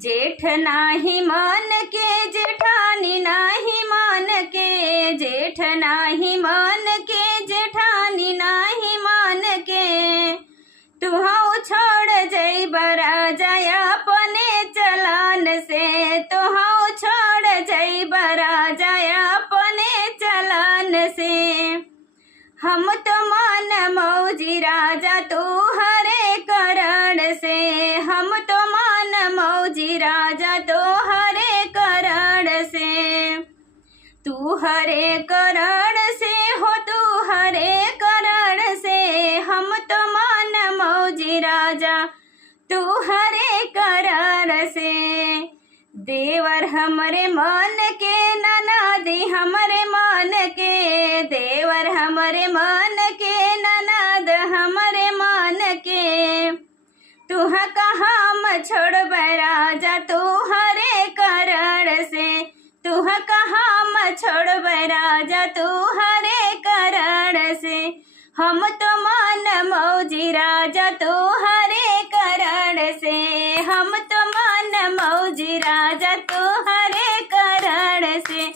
जेठ नाही मन के जेठानी नाही मन के, जेठ नाही मन के जेठानी नाही मन के। तुहौ छोड़ जइब राजा अपने चलन से, तुहौ छोड़ जइब राजा अपने चलन से। हम तो मन मौजी राजा तू हरे करण से, हम तो मन मौजी राजा तो हरे करण से। तू हरे करण से हो, तू हरे करण से। हम तो मन मौजी राजा तू हरे करण से। देवर हमरे मन के ननदी हमरे मन के, देवर हमरे मन के ननद हमरे मन के। तुह कहाँ छोड़ब राजा तू हरे करण से, तुह कहाँ छोड़ब राजा तू हरे करण से। हम तो मन मौजी राजा तू हरे करण से, हम तो मन मौजी राजा तू हरे करण से।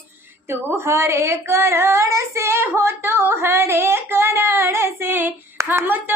तू हरे करण से हो, तू हरे करण से। हम तो